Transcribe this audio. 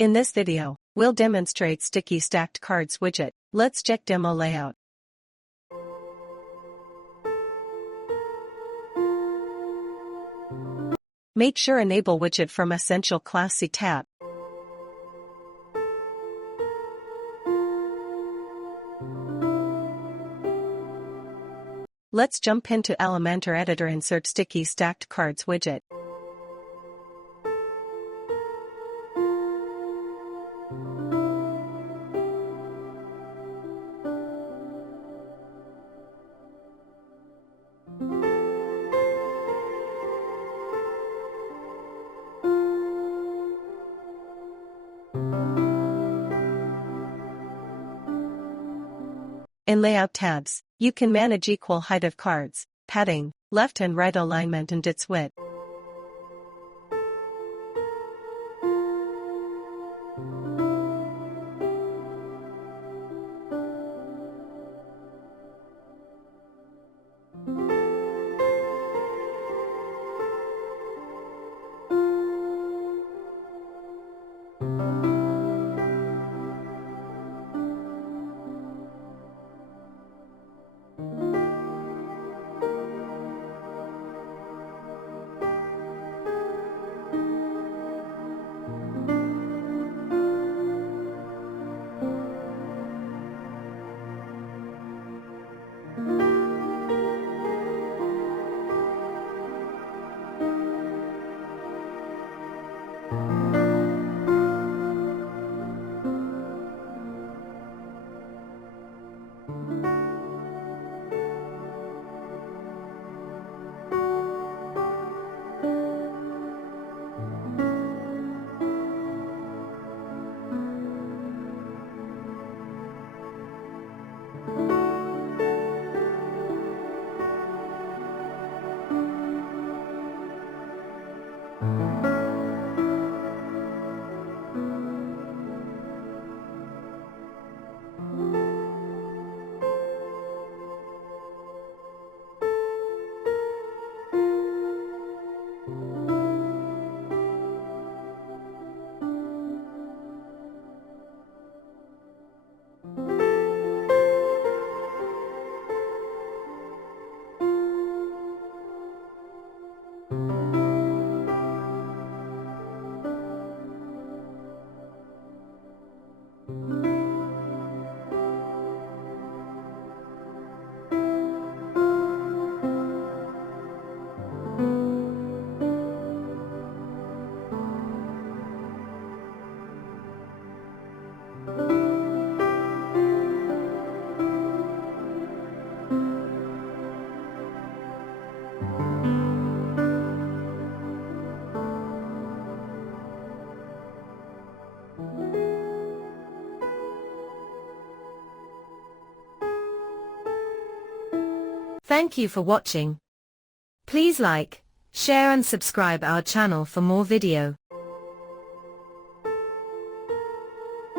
In this video, we'll demonstrate Sticky Stacked Cards Widget. Let's check demo layout. Make sure Enable Widget from Essential Classy tab. Let's jump into Elementor editor, insert Sticky Stacked Cards Widget. In Layout tabs, you can manage equal height of cards, padding, left and right alignment, and its width. Thank you for watching. Please like, share and subscribe our channel for more video.